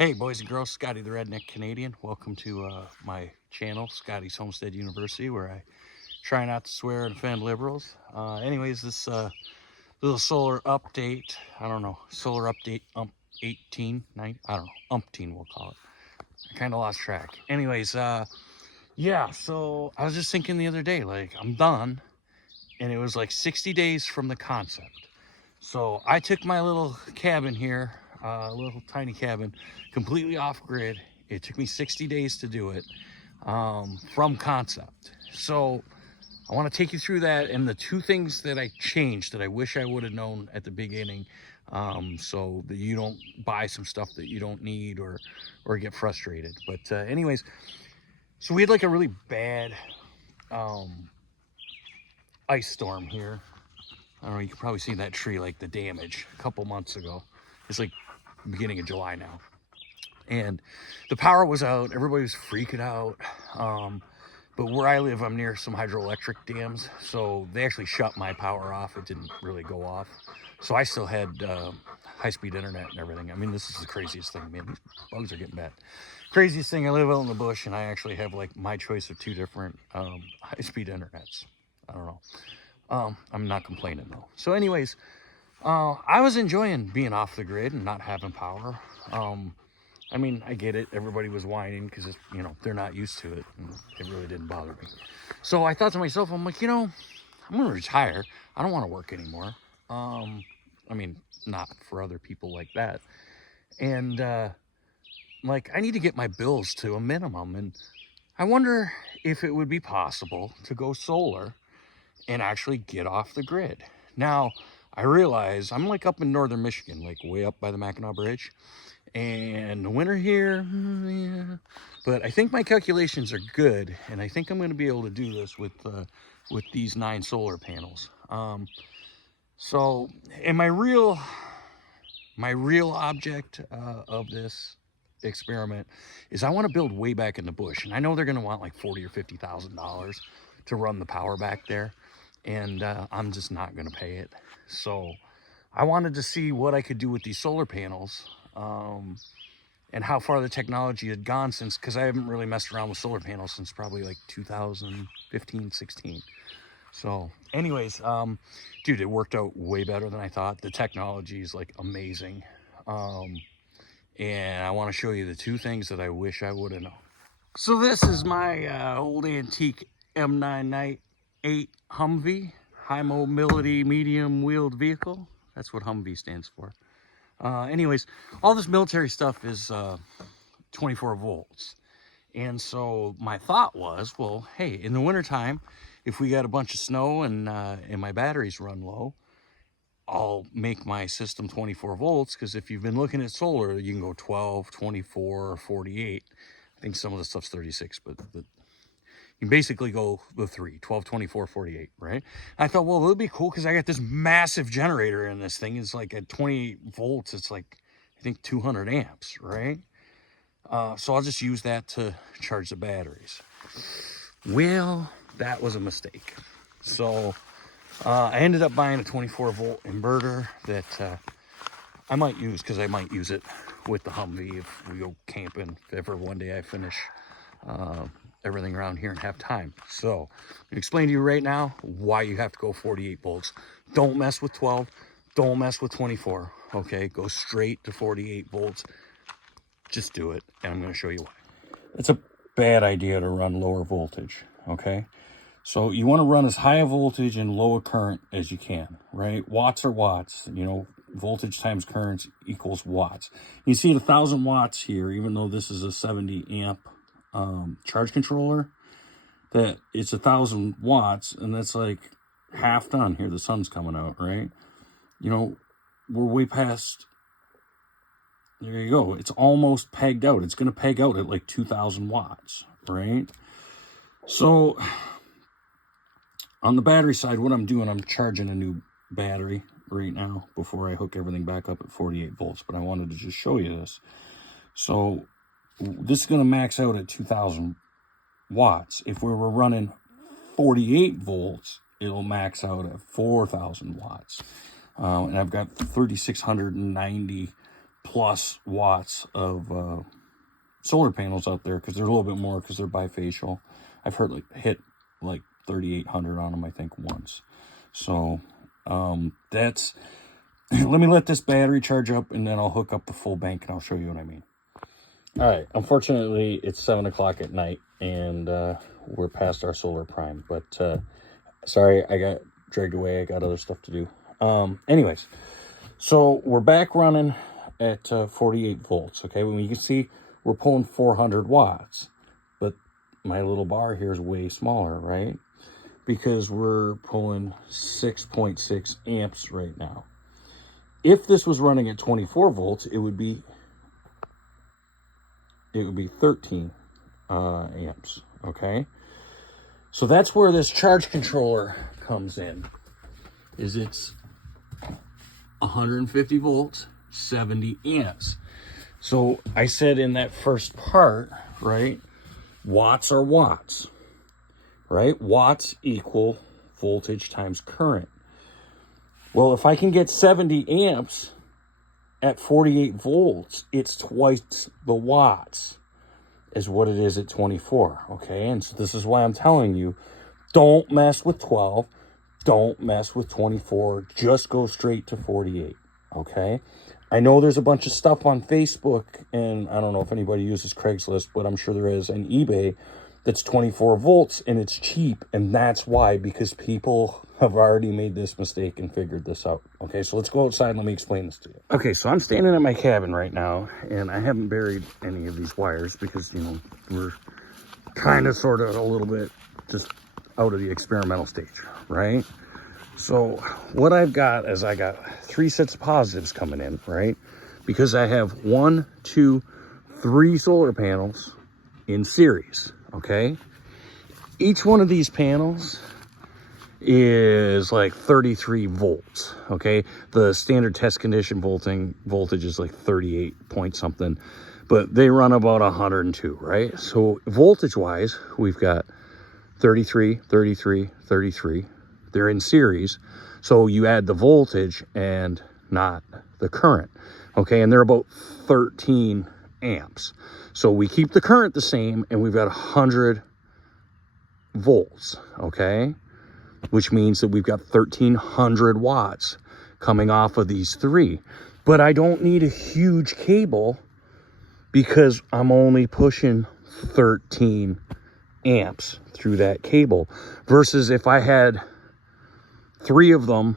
Hey boys and girls, Scotty the Redneck Canadian. Welcome to my channel, Scotty's Homestead University, where I try not to swear and offend liberals. Anyways, this little solar update, I don't know, solar update 18, 9, I don't know, umpteen we'll call it. I kind of lost track. Anyways, yeah, so I was just thinking the other day, like, I'm done, and it was like 60 days from the concept. So I took my little cabin here, little tiny cabin, completely off grid. It took me 60 days to do it from concept. So I want to take you through that and the two things that I changed that I wish I would have known at the beginning, so that you don't buy some stuff that you don't need or get frustrated. But anyways, so we had like a really bad ice storm here. I don't know, you can probably see that tree, like the damage a couple months ago. It's like beginning of July now. And the power was out, everybody was freaking out. But where I live, I'm near some hydroelectric dams, so they actually shut my power off. It didn't really go off. So I still had high-speed internet and everything. I mean, this is the craziest thing, man. These bugs are getting bad. Craziest thing, I live out in the bush, and I actually have like my choice of two different high-speed internets. I don't know. I'm not complaining though. So anyways, I was enjoying being off the grid and not having power. I mean, I get it. Everybody was whining because, you know, they're not used to it, and it really didn't bother me. So I thought to myself, I'm like, you know, I'm going to retire. I don't want to work anymore. I mean, not for other people like that. And like, I need to get my bills to a minimum. And I wonder if it would be possible to go solar and actually get off the grid. Now, I realize I'm like up in northern Michigan, like way up by the Mackinac Bridge, and the winter here, yeah. But I think my calculations are good, and I think I'm going to be able to do this with these 9 solar panels. So, and my real object of this experiment is I want to build way back in the bush, and I know they're going to want like $40,000 or $50,000 to run the power back there, and I'm just not going to pay it. So I wanted to see what I could do with these solar panels, and how far the technology had gone since, because I haven't really messed around with solar panels since probably like 2015, 16. So anyways, dude, it worked out way better than I thought. The technology is like amazing. And I want to show you the two things that I wish I would have known. So this is my old antique M998 Humvee, high mobility medium wheeled vehicle. That's what Humvee stands for. Anyways, all this military stuff is 24 volts. And so my thought was, well, hey, in the wintertime, if we got a bunch of snow and my batteries run low, I'll make my system 24 volts, because if you've been looking at solar, you can go 12, 24, 48. I think some of the stuff's 36, but you can basically go the 3, 12, 24, 48, right? I thought, well, it'll be cool because I got this massive generator in this thing. It's like at 20 volts, it's like, I think 200 amps, right? So I'll just use that to charge the batteries. Well, that was a mistake. So I ended up buying a 24 volt inverter that I might use, because I might use it with the Humvee if we go camping, if ever one day I finish everything around here and have time. So I'm gonna explain to you right now why you have to go 48 volts. Don't mess with 12, don't mess with 24, okay? Go straight to 48 volts. Just do it, and I'm going to show you why. It's a bad idea to run lower voltage, okay? So you want to run as high a voltage and low a current as you can, right? Watts are watts, you know, voltage times current equals watts. You see 1,000 watts here, even though this is a 70 amp charge controller, that it's 1,000 watts, and that's like half done. Here, the sun's coming out, right? You know, we're way past. There you go. It's almost pegged out. It's going to peg out at like 2,000 watts, right? So on the battery side, what I'm doing, I'm charging a new battery right now before I hook everything back up at 48 volts. But I wanted to just show you this. So this is going to max out at 2,000 watts. If we were running 48 volts, it'll max out at 4,000 watts. And I've got 3,690 plus watts of solar panels out there, because there's a little bit more because they're bifacial. I've heard hit like 3,800 on them, I think, once. So that's let me let this battery charge up, and then I'll hook up the full bank and I'll show you what I mean. All right, unfortunately it's 7 o'clock at night, and we're past our solar prime, but sorry, I got dragged away. I got other stuff to do. Anyways, so we're back running at 48 volts. Okay, when you can see, we're pulling 400 watts, but my little bar here is way smaller, right? Because we're pulling 6.6 amps right now. If this was running at 24 volts, it would be 13 amps. Okay, so that's where this charge controller comes in. Is it's 150 volts, 70 amps. So I said in that first part, right, watts are watts, right? Watts equal voltage times current. Well, if I can get 70 amps at 48 volts, it's twice the watts as what it is at 24, okay? And so this is why I'm telling you, don't mess with 12, don't mess with 24, just go straight to 48, okay? I know there's a bunch of stuff on Facebook, and I don't know if anybody uses Craigslist, but I'm sure there is, and eBay, that's 24 volts, and it's cheap, and that's why, because people have already made this mistake and figured this out. Okay, so let's go outside and let me explain this to you. Okay, so I'm standing at my cabin right now, and I haven't buried any of these wires because, you know, we're kind of sort of a little bit just out of the experimental stage, right? So what I've got is I got 3 sets of positives coming in, right? Because I have 1, 2, 3 solar panels in series, okay? Each one of these panels is like 33 volts, okay? The standard test condition voltage is like 38 point something, but they run about 102, right? So voltage wise, we've got 33, 33, 33. They're in series, so you add the voltage and not the current, okay? And they're about 13 amps. So we keep the current the same, and we've got 100 volts, okay? Which means that we've got 1,300 watts coming off of these 3. But I don't need a huge cable because I'm only pushing 13 amps through that cable, versus if I had 3 of them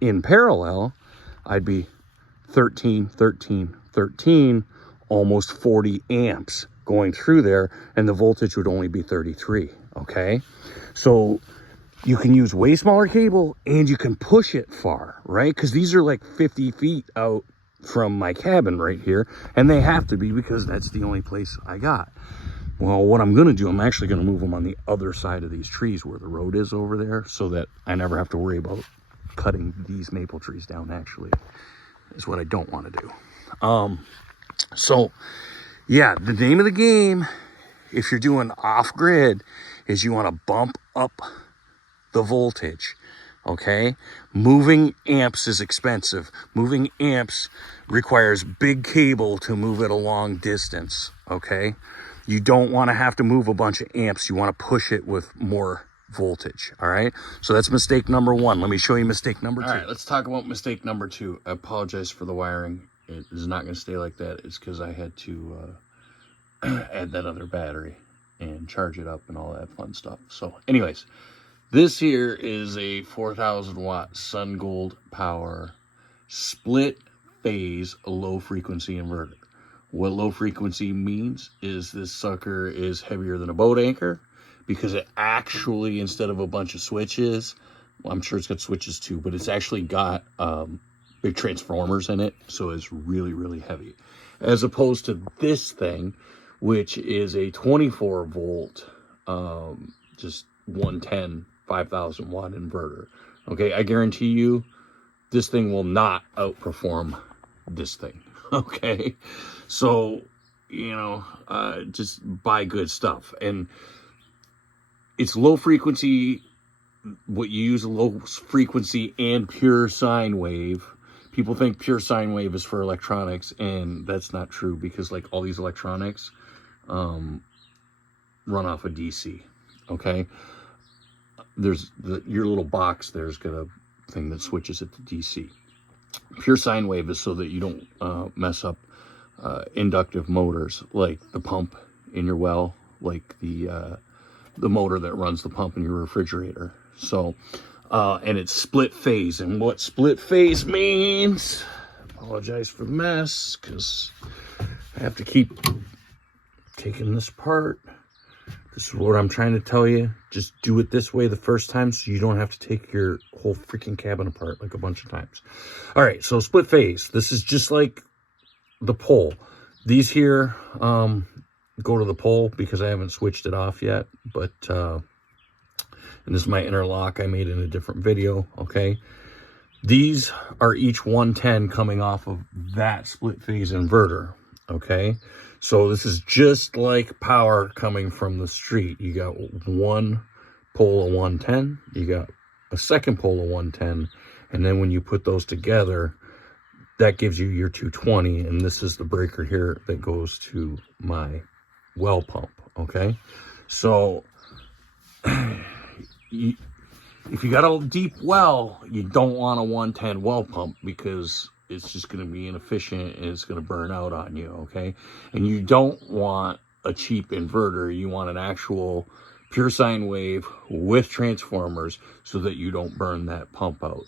in parallel, I'd be 13, 13, 13, almost 40 amps going through there, and the voltage would only be 33, okay? So you can use way smaller cable and you can push it far, right? Because these are like 50 feet out from my cabin right here, and they have to be because that's the only place I got. Well, what I'm going to do, I'm actually going to move them on the other side of these trees where the road is over there, so that I never have to worry about cutting these maple trees down, actually, is what I don't want to do. So, yeah, the name of the game, if you're doing off-grid, is you want to bump up the voltage, okay? Moving amps is expensive. Moving amps requires big cable to move it a long distance, okay? You don't want to have to move a bunch of amps. You want to push it with more voltage, all right? So that's mistake number 1. Let me show you mistake number 2. All right, let's talk about mistake number 2. I apologize for the wiring. It is not going to stay like that. It's because I had to add that other battery and charge it up and all that fun stuff. So anyways, this here is a 4,000 watt Sun Gold Power split phase low frequency inverter. What low frequency means is this sucker is heavier than a boat anchor, because it actually, instead of a bunch of switches, well, I'm sure it's got switches too, but it's actually got big transformers in it, so it's really, really heavy. As opposed to this thing, which is a 24 volt, just 110, 5,000 watt inverter. Okay, I guarantee you, this thing will not outperform this thing. Okay, so, you know, just buy good stuff. And it's low frequency, what you use, low frequency and pure sine wave, people think pure sine wave is for electronics, and that's not true, because like all these electronics run off of DC. Okay, there's your little box there's got a thing that switches it to DC. Pure sine wave is so that you don't mess up inductive motors, like the pump in your well, like the motor that runs the pump in your refrigerator. So and it's split phase, and what split phase means, apologize for the mess because I have to keep taking this apart. This is what I'm trying to tell you. Just do it this way the first time so you don't have to take your whole freaking cabin apart like a bunch of times. All right, so split phase. This is just like the pole. These here go to the pole because I haven't switched it off yet. But, and this is my interlock I made in a different video, okay? These are each 110 coming off of that split phase inverter, okay? So this is just like power coming from the street. You got one pole of 110, you got a second pole of 110, and then when you put those together, that gives you your 220, and this is the breaker here that goes to my well pump, okay? So if you got a deep well, you don't want a 110 well pump because it's just going to be inefficient and it's going to burn out on you, okay? And you don't want a cheap inverter. You want an actual pure sine wave with transformers so that you don't burn that pump out.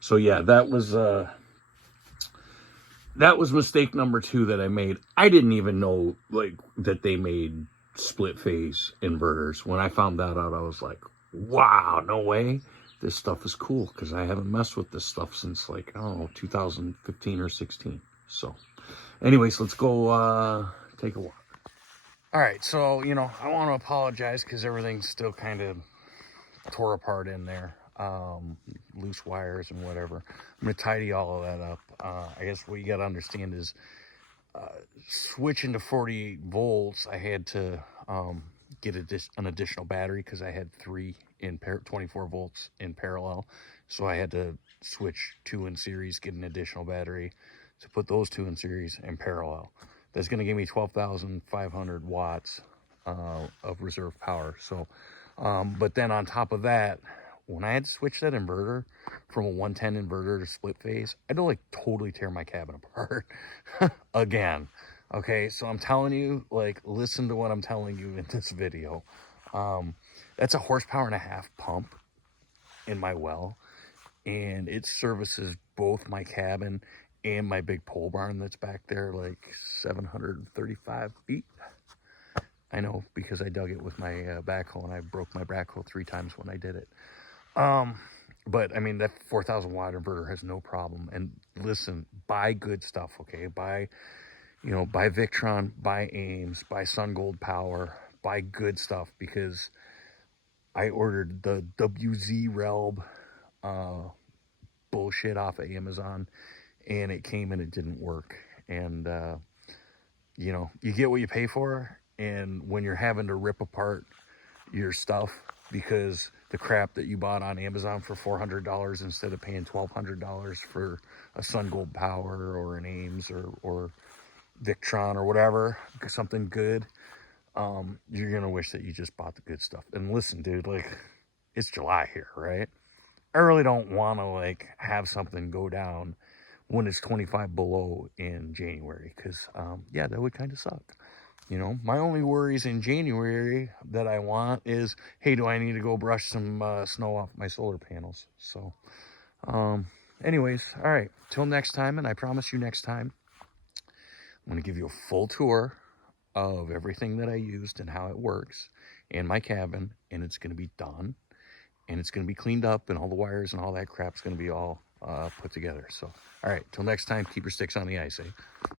So yeah, that was mistake number 2 that I made. I didn't even know like that they made split phase inverters. When I found that out, I was like, wow, no way. This stuff is cool, because I haven't messed with this stuff since like, I don't know, 2015 or 16. So anyways, let's go take a walk. All right, so, you know, I want to apologize because everything's still kind of tore apart in there. Loose wires and whatever. I'm going to tidy all of that up. I guess what you got to understand is switching to 48 volts, I had to get an additional battery because I had 3 in 24 volts in parallel. So I had to switch 2 in series, get an additional battery to put those 2 in series in parallel. That's going to give me 12,500 watts of reserve power. So, but then on top of that, when I had to switch that inverter from a 110 inverter to split phase, I had to like totally tear my cabin apart again. Okay, so I'm telling you, like, listen to what I'm telling you in this video. That's a 1.5 horsepower pump in my well, and it services both my cabin and my big pole barn that's back there, like 735 feet. I know, because I dug it with my backhoe, and I broke my backhoe 3 times when I did it. But I mean, that 4,000 watt inverter has no problem. And listen, buy good stuff, okay? Buy Victron, buy Ames, buy Sun Gold Power, buy good stuff, because I ordered the WZ Relb bullshit off of Amazon, and it came and it didn't work. And you know, you get what you pay for. And when you're having to rip apart your stuff because the crap that you bought on Amazon for $400 instead of paying $1,200 for a Sun Gold Power or an Ames or Victron or whatever, something good, you're gonna wish that you just bought the good stuff. And listen, dude, like, it's July here, right? I really don't want to like have something go down when it's 25 below in January, because yeah, that would kind of suck. You know, my only worries in January that I want is, hey, do I need to go brush some snow off my solar panels? So anyways, all right, till next time. And I promise you, next time I'm going to give you a full tour of everything that I used and how it works in my cabin, and it's going to be done, and it's going to be cleaned up, and all the wires and all that crap's going to be all put together. So, all right, till next time, keep your sticks on the ice, eh?